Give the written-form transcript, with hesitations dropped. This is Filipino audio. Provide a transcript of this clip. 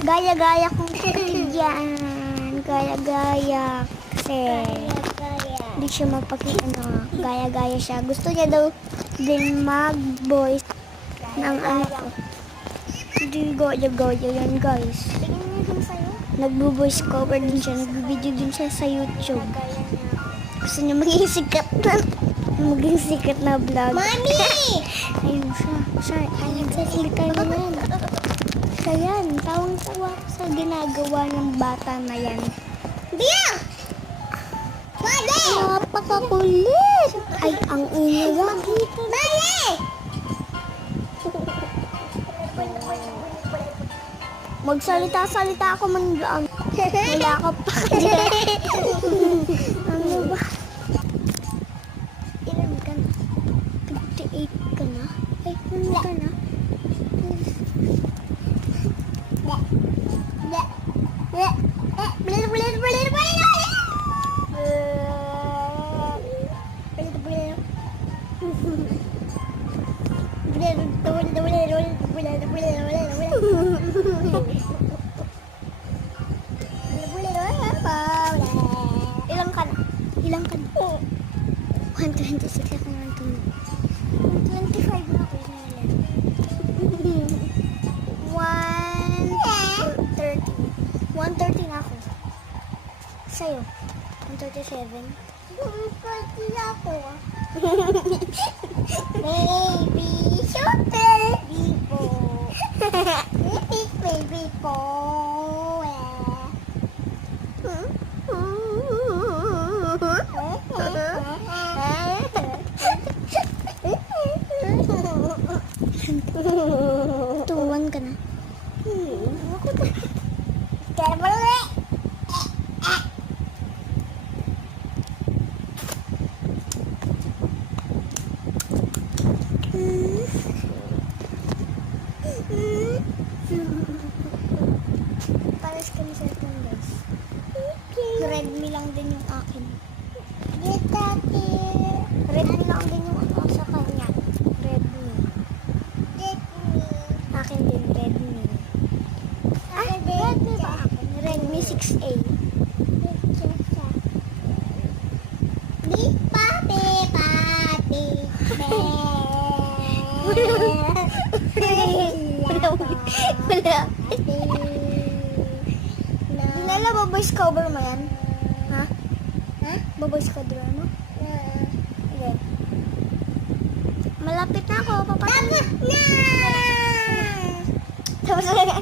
Gaya-gaya kong kapatid yan. Gaya-gaya. Kasi hindi siya gaya-gaya siya. Gusto niya daw din mag-voice ng ano ko. Hindi gaya-gaya yan, guys. Tingin niyo dun sa'yo. Nagbo-voice cover din siya. Nag-video din siya sa YouTube. Gusto niya maging sikat na vlog. Mami! Ayun siya. Ayun sa salita niya yan. Siya yan. Tawang-tawa ko sa ginagawa ng bata na yan. Biya! Mali! Napakakulit! Ay, ang ingay yan. Mali! Magsalita-salita ako man lang. Wala ka pa dyan. Ano ba? Ilan ka na? 58 ka na? Ay, ano ka na? Ilang ka na? Ilang ka na? 126 ako na tulog. 25 na ako. 130 na ako. Sa'yo? 137? Pati ako. Baby shooter. Bibo. Baby po. Tuwan ka na? Pares kami sa atin, guys. Redmi lang din yung akin. Redmi lang din yung ako sa kanya. Redmi. Akin din, Redmi. Redmi ba akin? Redmi 6A. Wala. Dinala, baboys cover mo yan? Ha? Baboys cover mo? Okay. Malapit na ako, papatay. Tapos na! Tapos na.